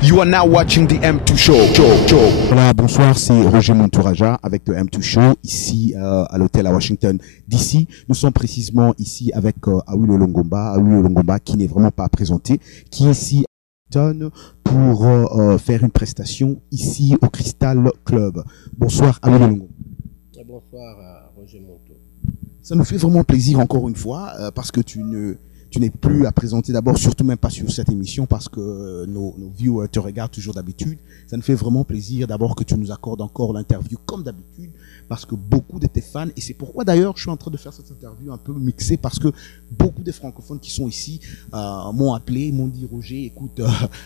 You are now watching the M2 Show. Voilà, bonsoir, c'est Roger Montouraja avec le M2 Show, ici à l'hôtel à Washington DC. Nous sommes précisément ici avec Awilo Longomba qui n'est vraiment pas présenté, qui est ici à Washington pour faire une prestation ici au Crystal Club. Bonsoir Awilo Longomba. Bonsoir Roger Monto. Ça nous fait vraiment plaisir encore une fois parce que tu n'es plus à présenter d'abord, surtout même pas sur cette émission parce que nos viewers te regardent toujours d'habitude. Ça nous fait vraiment plaisir d'abord que tu nous accordes encore l'interview comme d'habitude parce que beaucoup de tes fans, et c'est pourquoi d'ailleurs je suis en train de faire cette interview un peu mixée parce que beaucoup des francophones qui sont ici m'ont appelé, m'ont dit Roger, écoute,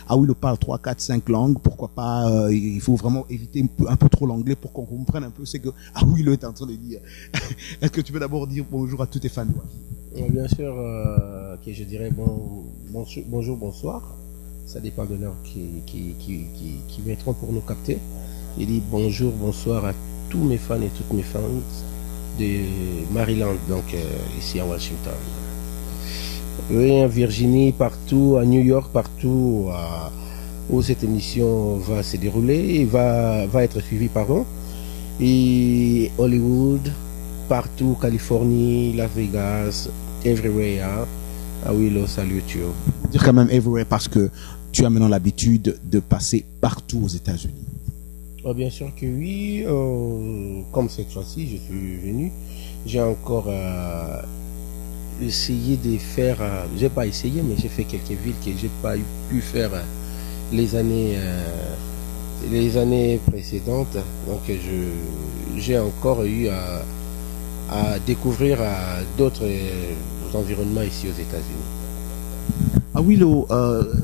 Awilo parle 3, 4, 5 langues, pourquoi pas, il faut vraiment éviter un peu trop l'anglais pour qu'on comprenne un peu ce que Awilo est en train de dire. Est-ce que tu peux d'abord dire bonjour à tous tes fans? Bien sûr que je dirais bonjour, bonsoir. Ça dépend de l'heure qui mettront pour nous capter. Je dis bonjour, bonsoir à tous mes fans et toutes mes fans de Maryland, donc ici à Washington. Oui, en Virginie, partout, à New York, partout où cette émission va se dérouler, et va être suivie, pardon. Et Hollywood, partout, Californie, Las Vegas, everywhere. Awilo salute you. Dire quand même everywhere parce que tu as maintenant l'habitude de passer partout aux États-Unis. Bien sûr que oui. Comme cette fois-ci, je suis venu. J'ai encore essayé de faire. J'ai pas essayé, mais j'ai fait quelques villes que j'ai pas pu faire les années précédentes. Donc j'ai encore eu à découvrir d'autres environnements ici aux États-Unis. Awilo,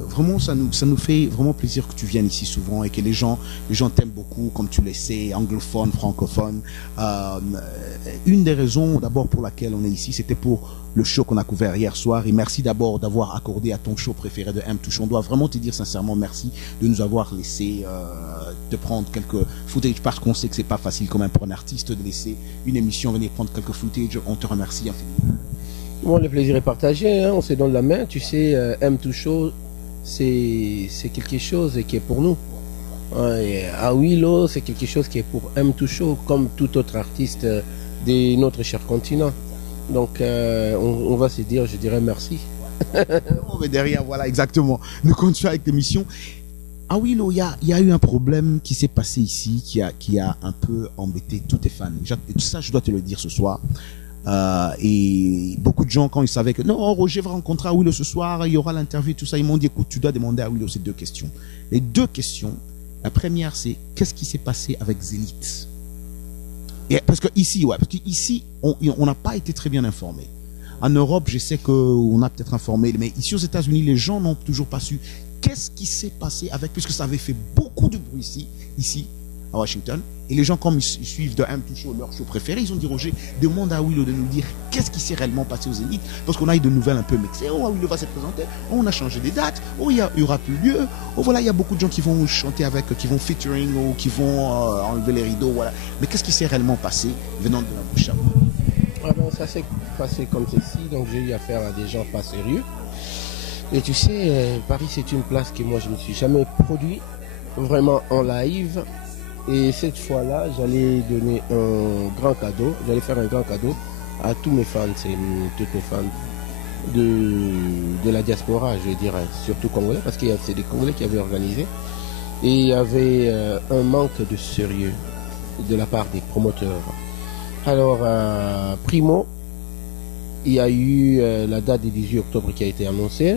vraiment ça nous fait vraiment plaisir que tu viennes ici souvent et que les gens t'aiment beaucoup, comme tu le sais, anglophones, francophones. Une des raisons d'abord pour laquelle on est ici, c'était pour le show qu'on a couvert hier soir. Et merci d'abord d'avoir accordé à ton show préféré de M2 Show. On doit vraiment te dire sincèrement merci de nous avoir laissé de prendre quelques footage parce qu'on sait que c'est pas facile quand même pour un artiste de laisser une émission venir prendre quelques footage. On te remercie infiniment. Bon, le plaisir est partagé, hein, on se donne la main. Tu sais, M2 Show, c'est quelque chose qui est pour nous. Awilo, c'est quelque chose qui est pour M2 Show, comme tout autre artiste de notre cher continent. Donc, on va se dire, je dirais merci. On est derrière, voilà, exactement. Nous continuons avec l'émission. Awilo, il y a eu un problème qui s'est passé ici, qui a un peu embêté tous tes fans. Et ça, je dois te le dire ce soir. Et beaucoup de gens, quand ils savaient que non, Roger va rencontrer Awilo ce soir, il y aura l'interview, tout ça, ils m'ont dit écoute, tu dois demander à Awilo ces deux questions. Les deux questions, la première c'est qu'est-ce qui s'est passé avec Zénith? Et parce que ici, on n'a pas été très bien informé. En Europe, je sais qu'on a peut-être informé, mais ici aux États-Unis, les gens n'ont toujours pas su qu'est-ce qui s'est passé avec, puisque ça avait fait beaucoup de bruit ici à Washington. Et les gens, comme ils suivent de M2 Show, leur show préféré, ils ont dit Roger, demande à Awilo de nous dire qu'est-ce qui s'est réellement passé aux Zénith, parce qu'on a eu de nouvelles un peu mixées. Oh, Awilo va se présenter, oh, on a changé des dates, oh, il y aura plus lieu, oh, voilà, il y a beaucoup de gens qui vont chanter avec, qui vont featuring, ou qui vont enlever les rideaux, voilà. Mais qu'est-ce qui s'est réellement passé venant de la bouche à moi? Ça s'est passé comme ceci, donc j'ai eu affaire à des gens pas sérieux. Et tu sais, Paris, c'est une place que moi, je ne me suis jamais produit vraiment en live. Et cette fois-là, j'allais donner un grand cadeau, j'allais faire un grand cadeau à tous mes fans, toutes mes fans de la diaspora, je dirais, surtout congolais, parce que c'est des Congolais qui avaient organisé. Et il y avait un manque de sérieux de la part des promoteurs. Alors, primo, il y a eu la date du 18 octobre qui a été annoncée,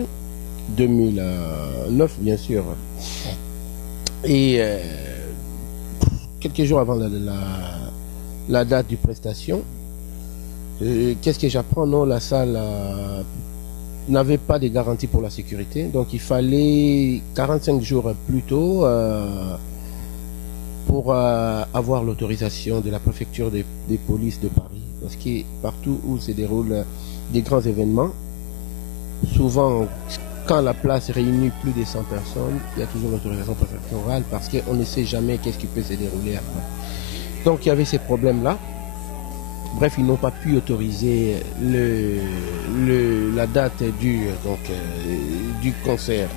2009 bien sûr. Et quelques jours avant la date du prestation, qu'est-ce que j'apprends? Non, la salle n'avait pas de garantie pour la sécurité, donc il fallait 45 jours plus tôt pour avoir l'autorisation de la préfecture des polices de Paris, parce que partout où se déroulent des grands événements, souvent quand la place réunit plus de 100 personnes, il y a toujours l'autorisation préfectorale parce qu'on ne sait jamais qu'est-ce qui peut se dérouler après. Donc il y avait ces problèmes-là. Bref, ils n'ont pas pu autoriser la date du concert.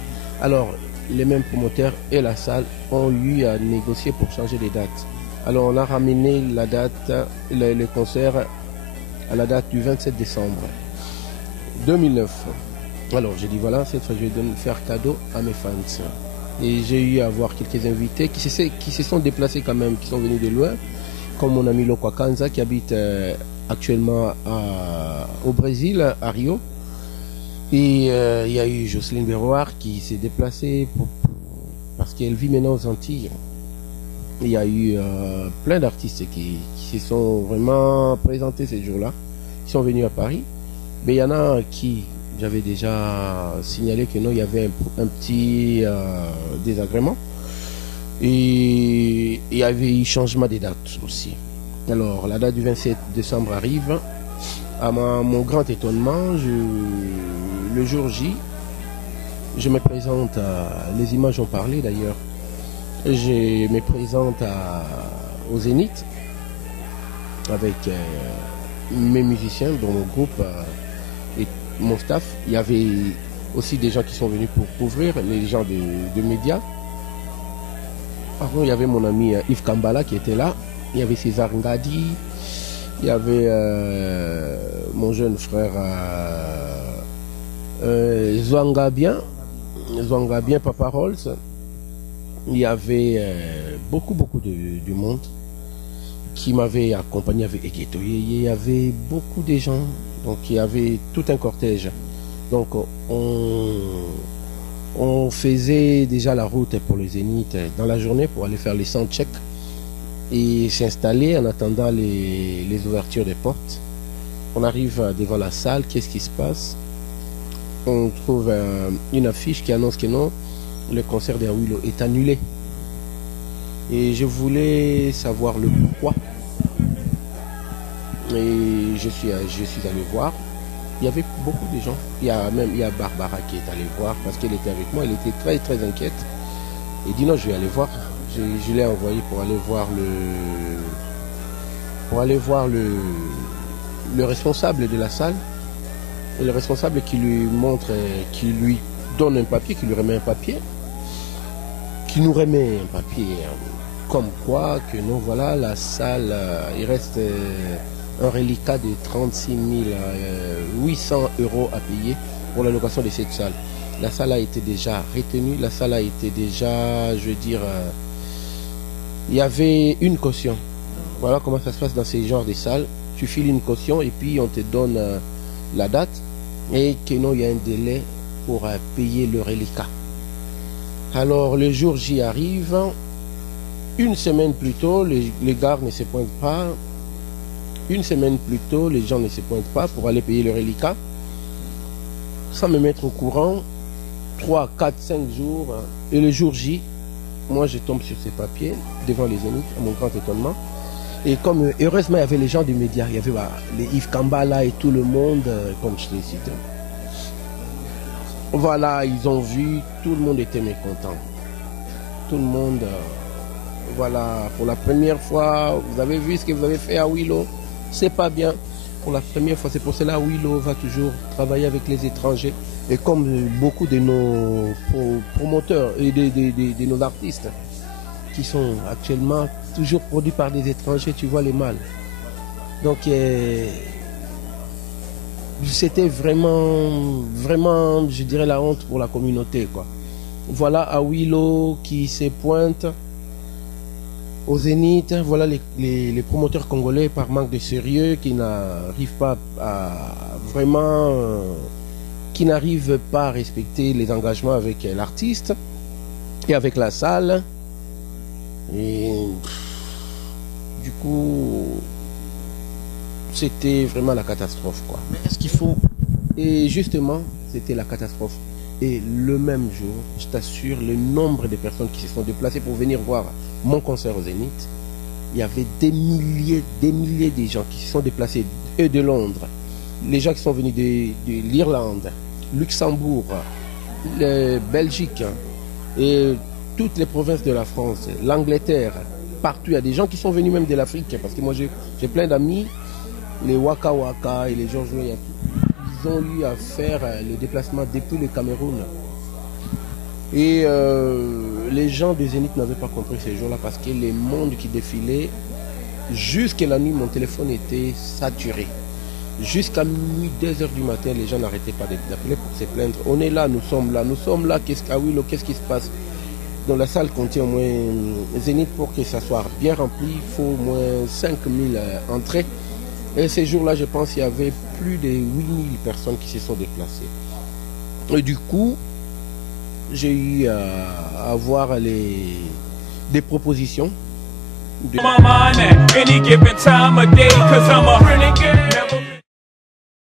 Alors, les mêmes promoteurs et la salle ont eu à négocier pour changer les dates. Alors on a ramené la date, le concert à la date du 27 décembre 2009. Alors j'ai dit voilà, cette fois je vais faire cadeau à mes fans. Et j'ai eu à voir quelques invités qui se sont déplacés quand même, qui sont venus de loin, comme mon ami Lokwa Kanza qui habite actuellement au Brésil, à Rio. Et il y a eu Jocelyne Berroir qui s'est déplacée parce qu'elle vit maintenant aux Antilles. Il y a eu plein d'artistes qui se sont vraiment présentés ces jours-là, qui sont venus à Paris. Mais il y en a qui, j'avais déjà signalé que non, il y avait un petit désagrément. Et il y avait eu changement des dates aussi. Alors la date du 27 décembre arrive. À mon grand étonnement, le jour J, je me présente, les images ont parlé d'ailleurs, je me présente au Zénith avec mes musiciens, dont mon groupe et mon staff. Il y avait aussi des gens qui sont venus pour couvrir, les gens de médias. Avant, il y avait mon ami Yves Kambala qui était là, il y avait César Ngadi, il y avait mon jeune frère Zwangabien, Papa Rolls. Il y avait beaucoup de monde qui m'avait accompagné avec Egeto. Il y avait beaucoup de gens, donc il y avait tout un cortège. Donc on faisait déjà la route pour le Zénith dans la journée pour aller faire les soundchecks et s'installer en attendant les ouvertures des portes. On arrive devant la salle, qu'est-ce qui se passe? On trouve une affiche qui annonce que non, le concert d'Awilo est annulé. Et je voulais savoir le pourquoi. Et je suis allé voir. Il y avait beaucoup de gens. Il y a Barbara qui est allée voir parce qu'elle était avec moi. Elle était très très inquiète. Et dit non, je vais aller voir. Je l'ai envoyé pour aller voir le responsable de la salle. Et le responsable qui lui montre, qui lui donne un papier, qui lui remet un papier, qui nous remet un papier comme quoi que non, voilà, la salle, il reste un reliquat de 36 800 € à payer pour la location de cette salle. La salle a été déjà retenue, la salle a été déjà, je veux dire, il y avait une caution. Voilà comment ça se passe dans ces genres de salles. Tu files une caution et puis on te donne la date et que non, il y a un délai pour payer le reliquat. Alors le jour J arrive, une semaine plus tôt, les gares ne se pointent pas. Une semaine plus tôt, les gens ne se pointent pas pour aller payer le reliquat. Sans me mettre au courant, 3, 4, 5 jours, et le jour J, moi je tombe sur ces papiers devant les Zénith, à mon grand étonnement. Et comme heureusement il y avait les gens du média, il y avait les Yves Kambala et tout le monde, comme je l'ai cité. Voilà, ils ont vu, tout le monde était mécontent. Tout le monde, voilà, pour la première fois, vous avez vu ce que vous avez fait à Willow, c'est pas bien. Pour la première fois, c'est pour cela que Willow va toujours travailler avec les étrangers. Et comme beaucoup de nos promoteurs et de nos artistes qui sont actuellement toujours produits par des étrangers, tu vois les mal. Donc c'était vraiment, je dirais, la honte pour la communauté, quoi. Voilà Awilo qui se pointe au Zénith. Voilà les promoteurs congolais par manque de sérieux qui n'arrivent pas à vraiment, qui n'arrivent pas à respecter les engagements avec l'artiste et avec la salle. Et du coup, c'était vraiment la catastrophe, quoi. Mais est-ce qu'il faut... Et justement, c'était la catastrophe. Et le même jour, je t'assure, le nombre de personnes qui se sont déplacées pour venir voir mon concert au Zénith, il y avait des milliers de gens qui se sont déplacés, eux de Londres, les gens qui sont venus de l'Irlande, Luxembourg, la Belgique et toutes les provinces de la France, l'Angleterre, partout. Il y a des gens qui sont venus même de l'Afrique, parce que moi j'ai plein d'amis, les Waka Waka et les Georges Weah, ils ont eu à faire le déplacement depuis le Cameroun Et les gens du Zénith n'avaient pas compris ces jours-là parce que les mondes qui défilaient, jusqu'à la nuit, mon téléphone était saturé. Jusqu'à minuit, 2h du matin, les gens n'arrêtaient pas d'appeler pour se plaindre. On est là, nous sommes là. Qu'est-ce qui se passe? Dans la salle contient au moins Zénith, pour que ça soit bien rempli, il faut au moins 5000 entrées. Et ces jours-là, je pense qu'il y avait plus de 8000 personnes qui se sont déplacées. Et du coup, j'ai eu à avoir des propositions.